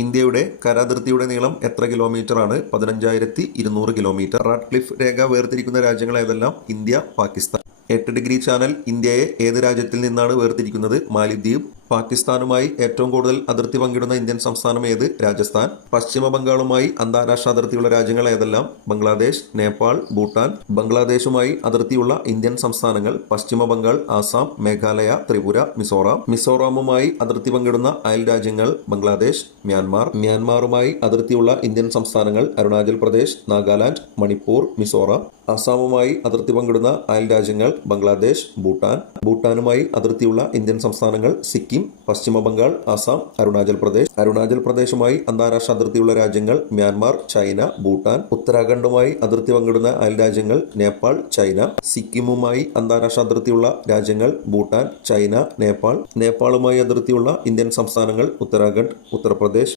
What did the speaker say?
ഇന്ത്യയുടെ കരാതിർത്തിയുടെ നീളം എത്ര കിലോമീറ്ററാണ്? 15,200 കിലോമീറ്റർ. റാഡ്ക്ലിഫ് രേഖ വേർതിരിക്കുന്ന രാജ്യങ്ങൾ ഏതെല്ലാം? ഇന്ത്യ, പാകിസ്ഥാൻ. 8 ഡിഗ്രി ചാനൽ ഇന്ത്യയെ ഏത് രാജ്യത്തിൽ നിന്നാണ് വേർതിരിക്കുന്നത്? മാലിദ്വീപ്. പാകിസ്ഥാനുമായി ഏറ്റവും കൂടുതൽ അതിർത്തി പങ്കിടുന്ന ഇന്ത്യൻ സംസ്ഥാനം ഏത്? രാജസ്ഥാൻ. പശ്ചിമ ബംഗാളുമായി അന്താരാഷ്ട്ര അതിർത്തിയുള്ള രാജ്യങ്ങൾ ഏതെല്ലാം? ബംഗ്ലാദേശ്, നേപ്പാൾ, ഭൂട്ടാൻ. ബംഗ്ലാദേശുമായി അതിർത്തിയുള്ള ഇന്ത്യൻ സംസ്ഥാനങ്ങൾ പശ്ചിമ ബംഗാൾ, ആസാം, മേഘാലയ, ത്രിപുര, മിസോറാം. മിസോറാമുമായി അതിർത്തി പങ്കിടുന്ന അയൽ രാജ്യങ്ങൾ ബംഗ്ലാദേശ്, മ്യാൻമാർ. മ്യാൻമാറുമായി അതിർത്തിയുള്ള ഇന്ത്യൻ സംസ്ഥാനങ്ങൾ അരുണാചൽ പ്രദേശ്, നാഗാലാൻഡ്, മണിപ്പൂർ, മിസോറാം. അസാമുമായി അതിർത്തി പങ്കിടുന്ന അയൽ രാജ്യങ്ങൾ ബംഗ്ലാദേശ്, ഭൂട്ടാൻ. ഭൂട്ടാനുമായി അതിർത്തിയുള്ള ഇന്ത്യൻ സംസ്ഥാനങ്ങൾ സിക്കിം, പശ്ചിമ ബംഗാൾ, ആസാം, അരുണാചൽ പ്രദേശ്. അരുണാചൽ പ്രദേശുമായി അന്താരാഷ്ട്ര അതിർത്തിയുള്ള രാജ്യങ്ങൾ മ്യാൻമാർ, ചൈന, ഭൂട്ടാൻ. ഉത്തരാഖണ്ഡുമായി അതിർത്തി പങ്കിടുന്ന അയൽ രാജ്യങ്ങൾ നേപ്പാൾ, ചൈന. സിക്കിമുമായി അന്താരാഷ്ട്ര അതിർത്തിയുള്ള രാജ്യങ്ങൾ ഭൂട്ടാൻ, ചൈന, നേപ്പാൾ. നേപ്പാളുമായി അതിർത്തിയുള്ള ഇന്ത്യൻ സംസ്ഥാനങ്ങൾ ഉത്തരാഖണ്ഡ്, ഉത്തർപ്രദേശ്.